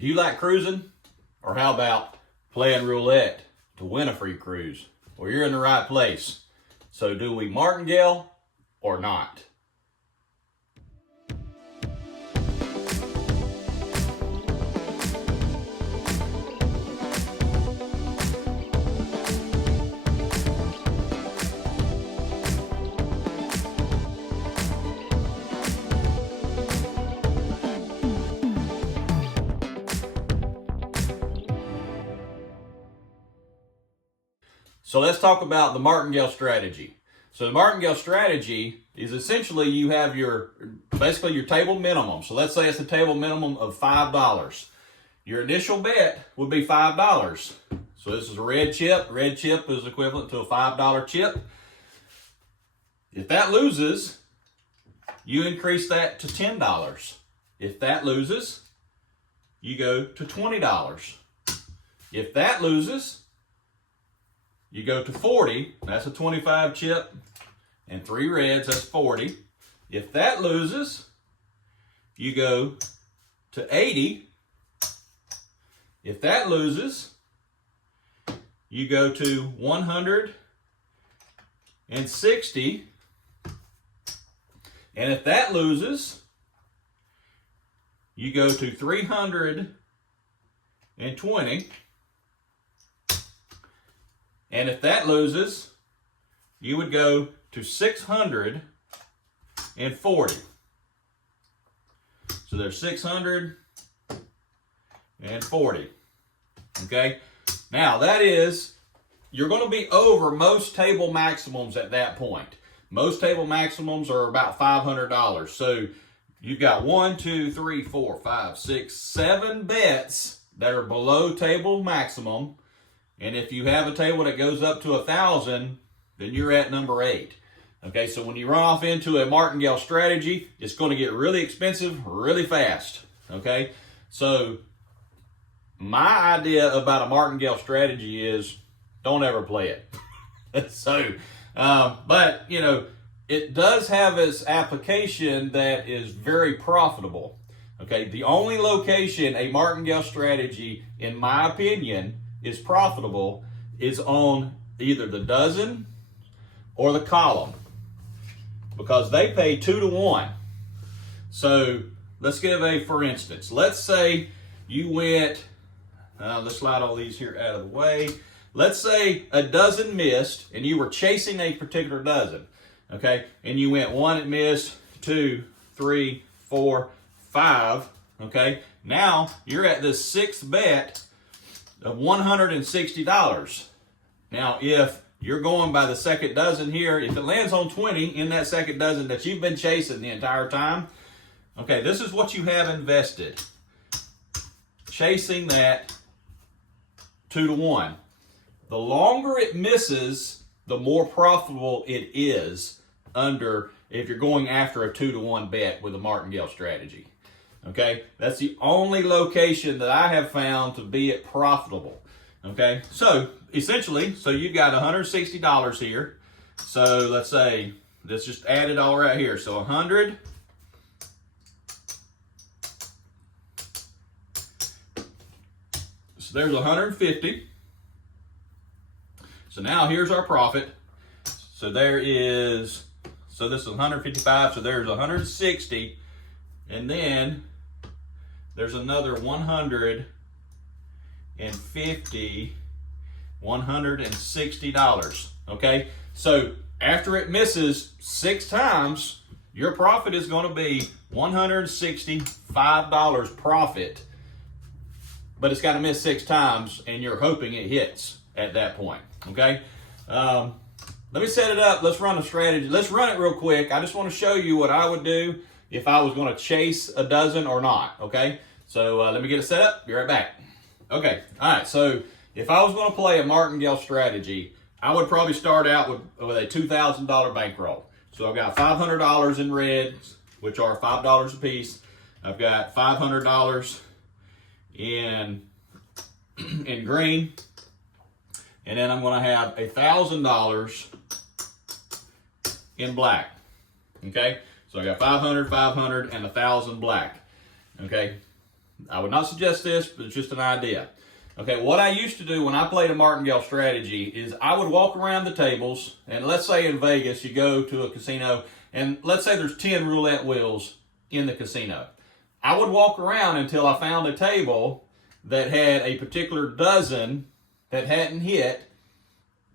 Do you like cruising? Or how about playing roulette to win a free cruise? Well, you're in the right place. So do we martingale or not? So let's talk about the Martingale strategy. So the Martingale strategy is essentially you have basically your table minimum. So let's say it's a table minimum of $5. Your initial bet would be $5. So this is a red chip. Red chip is equivalent to a $5 chip. If that loses, you increase that to $10. If that loses, you go to $20. If that loses, you go to 40, that's a 25 chip, and 3 reds, that's 40. If that loses, you go to 80. If that loses, you go to 160. And if that loses, you go to 320. And if that loses, you would go to 640. So there's 640. Okay? Now that is, you're going to be over most table maximums at that point. Most table maximums are about $500. So you've got 1, 2, 3, 4, 5, 6, 7 bets that are below table maximum. And if you have a table that goes up to 1,000, then you're at number 8. Okay, so when you run off into a martingale strategy, it's going to get really expensive really fast. Okay, so my idea about a martingale strategy is don't ever play it. So, but you know, it does have its application that is very profitable. Okay, the only location a martingale strategy, in my opinion, is profitable is on either the dozen or the column, because they pay 2 to 1. So let's give for instance, let's say you went, let's slide all these here out of the way. Let's say a dozen missed and you were chasing a particular dozen, okay? And you went 1, it missed, 2, 3, 4, 5, okay? Now you're at this 6th bet of $160. Now, if you're going by the second dozen here, if it lands on 20 in that second dozen that you've been chasing the entire time, okay, this is what you have invested. Chasing that 2 to 1. The longer it misses, the more profitable it is if you're going after a 2 to 1 bet with a martingale strategy. Okay, that's the only location that I have found to be profitable. Okay, so essentially, so you've got $160 here. So let's say, let's just add it all right here. So 100. So there's 150. So now here's our profit. So this is 155, so there's 160. And then there's another 150, $160. Okay, so after it misses 6 times, your profit is going to be $165 profit, but it's got to miss 6 times, and you're hoping it hits at that point. Okay, let me set it up. Let's run a strategy. Let's run it real quick. I just want to show you what I would do if I was going to chase a dozen or not, okay? So let me get it set up. Be right back. Okay, all right, so if I was going to play a martingale strategy, I would probably start out with a $2,000 bankroll. So I've got $500 in reds, which are $5 a piece. I've got $500 in green, and then I'm going to have $1,000 in black, okay? So I got 500, 500, and 1,000 black. Okay. I would not suggest this, but it's just an idea. Okay, what I used to do when I played a Martingale strategy is I would walk around the tables, and let's say in Vegas you go to a casino, and let's say there's 10 roulette wheels in the casino. I would walk around until I found a table that had a particular dozen that hadn't hit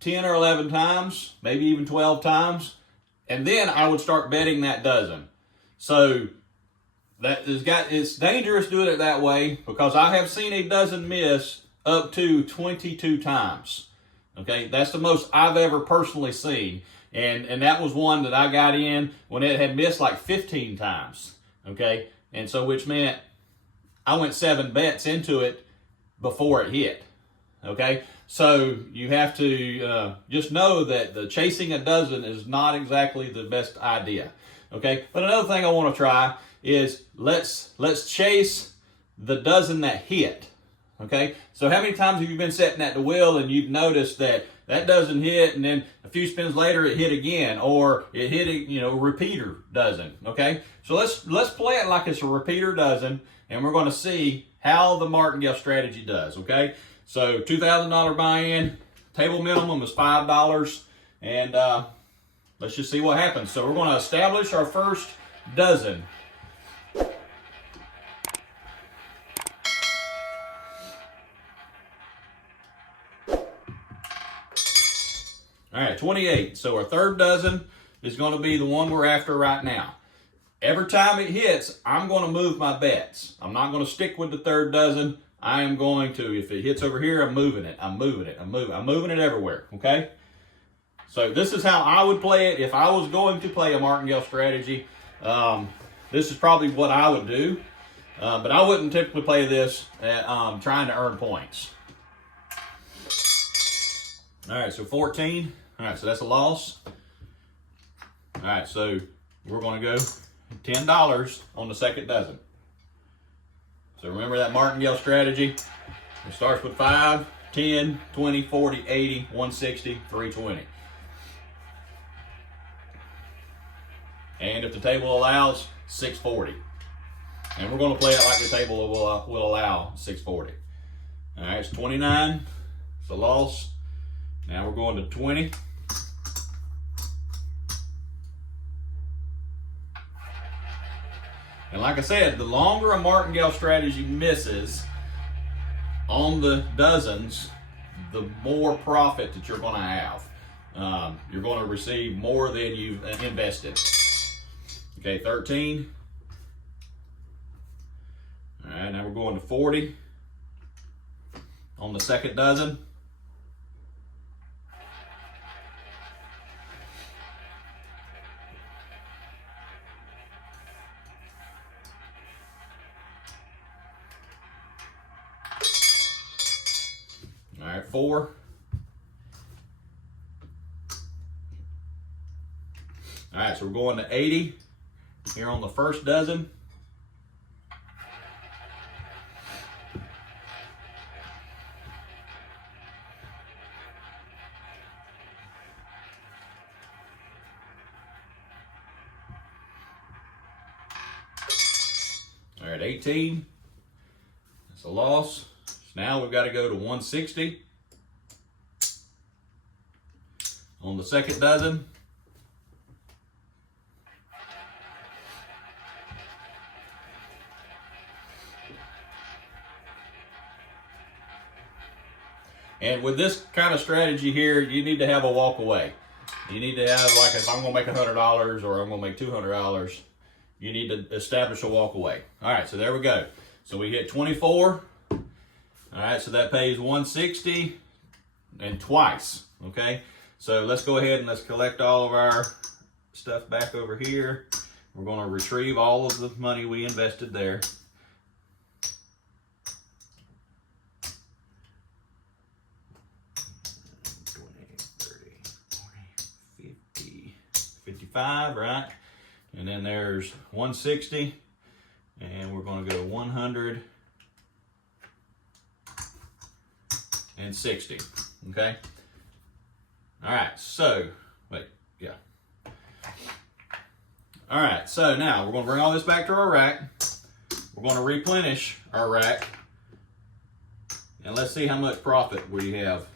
10 or 11 times, maybe even 12 times, and then I would start betting that dozen. So it's dangerous doing it that way because I have seen a dozen miss up to 22 times. Okay, that's the most I've ever personally seen. And that was one that I got in when it had missed like 15 times. Okay, and so which meant I went 7 bets into it before it hit. Okay, so you have to just know that the chasing a dozen is not exactly the best idea. Okay, but another thing I want to try is let's chase the dozen that hit. Okay, so how many times have you been sitting at the wheel and you've noticed that doesn't hit, and then a few spins later it hit again, or it hit a repeater dozen? Okay, so let's play it like it's a repeater dozen, and we're going to see how the Martingale strategy does. Okay, so $2,000 buy-in, table minimum is $5, and let's just see what happens. So we're going to establish our first dozen. All right, 28. So our third dozen is going to be the one we're after right now. Every time it hits, I'm going to move my bets. I'm not going to stick with the third dozen. I am going to, if it hits over here, I'm moving it. I'm moving it everywhere, okay? So this is how I would play it if I was going to play a Martingale strategy. This is probably what I would do, but I wouldn't typically play this trying to earn points. All right, so 14. All right, so that's a loss. All right, so we're going to go $10 on the second dozen. So remember that Martingale strategy? It starts with 5, 10, 20, 40, 80, 160, 320. And if the table allows, 640. And we're going to play it like the table will allow 640. All right, it's 29. It's a loss. Now we're going to 20. And like I said, the longer a Martingale strategy misses on the dozens, the more profit that you're going to have. You're going to receive more than you've invested. Okay, 13. All right, now we're going to 40 on the second dozen. All right, 4. All right, so we're going to 80 here on the first dozen. All right, 18. That's a loss. So now we've got to go to 160 on the second dozen. And with this kind of strategy here, you need to have a walk away. You need to have, like, if I'm going to make $100 or I'm going to make $200, you need to establish a walk away. All right, so there we go. So we hit 24. All right, so that pays 160 and twice, okay? So let's go ahead and let's collect all of our stuff back over here. We're going to retrieve all of the money we invested there. 55, right? And then there's 160, and we're going to go 160, okay? All right, so, wait, yeah. All right, so now we're going to bring all this back to our rack. we're going to replenish our rack. And let's see how much profit we have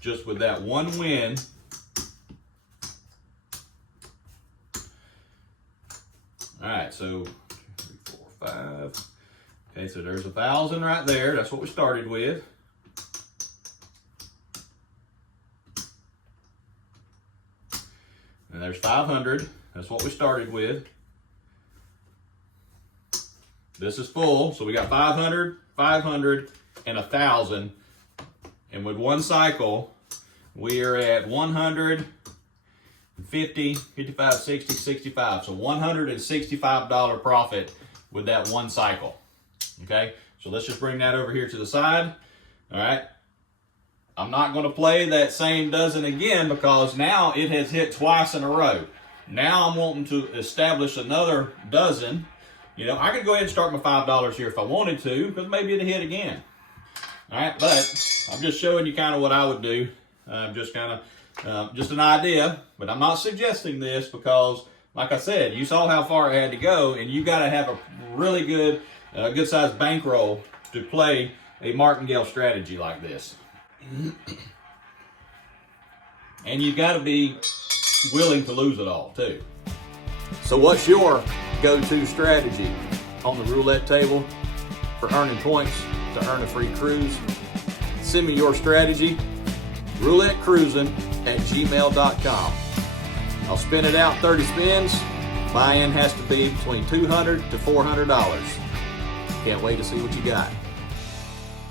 just with that one win. All right, so 2, 3, 4, 5. Okay, so there's 1,000 right there. That's what we started with. And there's 500. That's what we started with. This is full, so we got 500, 500, and 1,000. And with one cycle, we are at 100, 50, 55, 60, 65. So $165 profit with that one cycle. Okay, so let's just bring that over here to the side. All right. I'm not going to play that same dozen again because now it has hit twice in a row. Now I'm wanting to establish another dozen. You know, I could go ahead and start my $5 here if I wanted to, because maybe it'll hit again. All right, but I'm just showing you kind of what I would do. Just an idea, but I'm not suggesting this because, like I said, you saw how far I had to go, and you got to have a really good, good-sized bankroll to play a Martingale strategy like this. And you got to be willing to lose it all too. So what's your go-to strategy on the roulette table for earning points to earn a free cruise? Send me your strategy, roulettecruisin@gmail.com. I'll spin it out 30 spins. Buy-in has to be between $200 to $400. Can't wait to see what you got.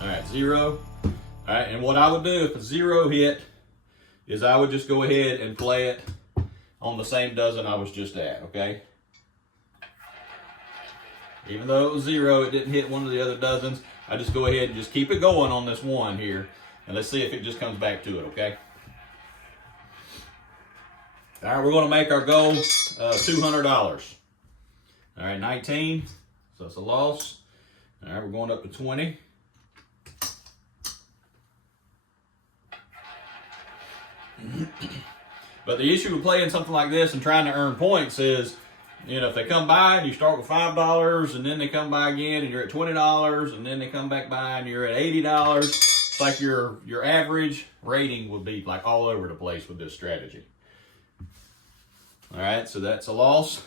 All right, 0. All right, and what I would do if a 0 hit is I would just go ahead and play it on the same dozen I was just at, okay? Even though it was 0, it didn't hit one of the other dozens. I just go ahead and just keep it going on this one here, and let's see if it just comes back to it, okay? All right, we're going to make our goal $200. All right, 19, so that's a loss. All right, we're going up to 20. But the issue with playing something like this and trying to earn points is, you know, if they come by and you start with $5 and then they come by again and you're at $20 and then they come back by and you're at $80, it's like your average rating would be like all over the place with this strategy. All right, so that's a loss.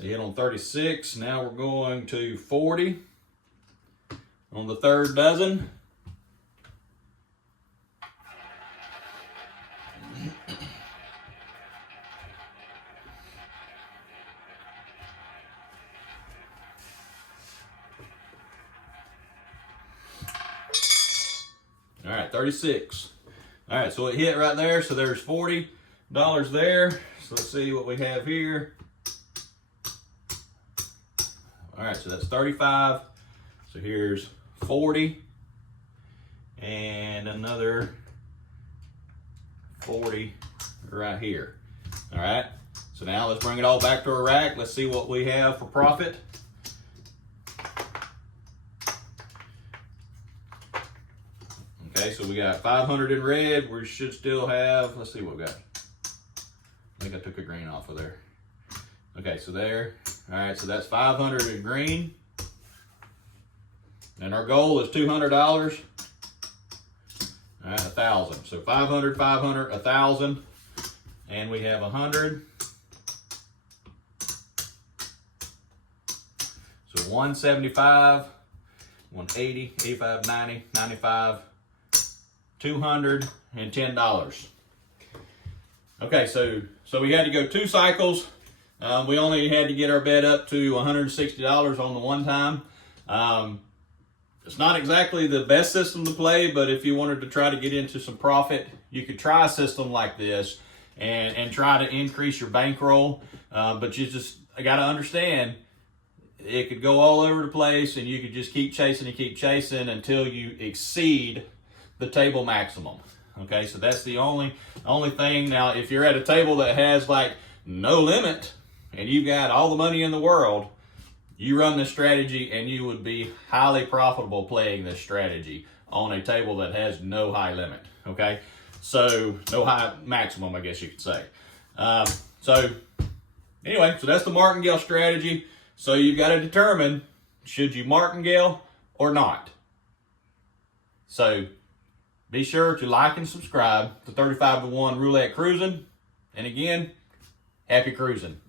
They hit on 36. Now we're going to 40 on the third dozen. All right, 36. All right, so it hit right there. So there's $40 there. So let's see what we have here. All right, so that's 35. So here's 40 and another 40 right here. All right, so now let's bring it all back to our rack. Let's see what we have for profit. Okay, so we got 500 in red. We should still have, let's see what we got. I think I took a green off of there. Okay, so there. All right, so that's 500 in green. And our goal is $200. All right, 1,000. So 500, 500, 1,000. And we have 100. So 175, 180, 85, 90, 95. $210. Okay, so we had to go 2 cycles. We only had to get our bet up to $160 on the one time. It's not exactly the best system to play, but if you wanted to try to get into some profit, you could try a system like this and try to increase your bankroll. But you just got to understand, it could go all over the place, and you could just keep chasing and keep chasing until you exceed the table maximum. Okay, so that's the only thing. Now, if you're at a table that has like no limit and you got all the money in the world, you run this strategy and you would be highly profitable playing this strategy on a table that has no high limit. Okay, so no high maximum, I guess you could say. So anyway, so that's the Martingale strategy. So you've got to determine, should you martingale or not? So be sure to like and subscribe to 35 to 1 Roulette Cruisin. And again, happy cruising.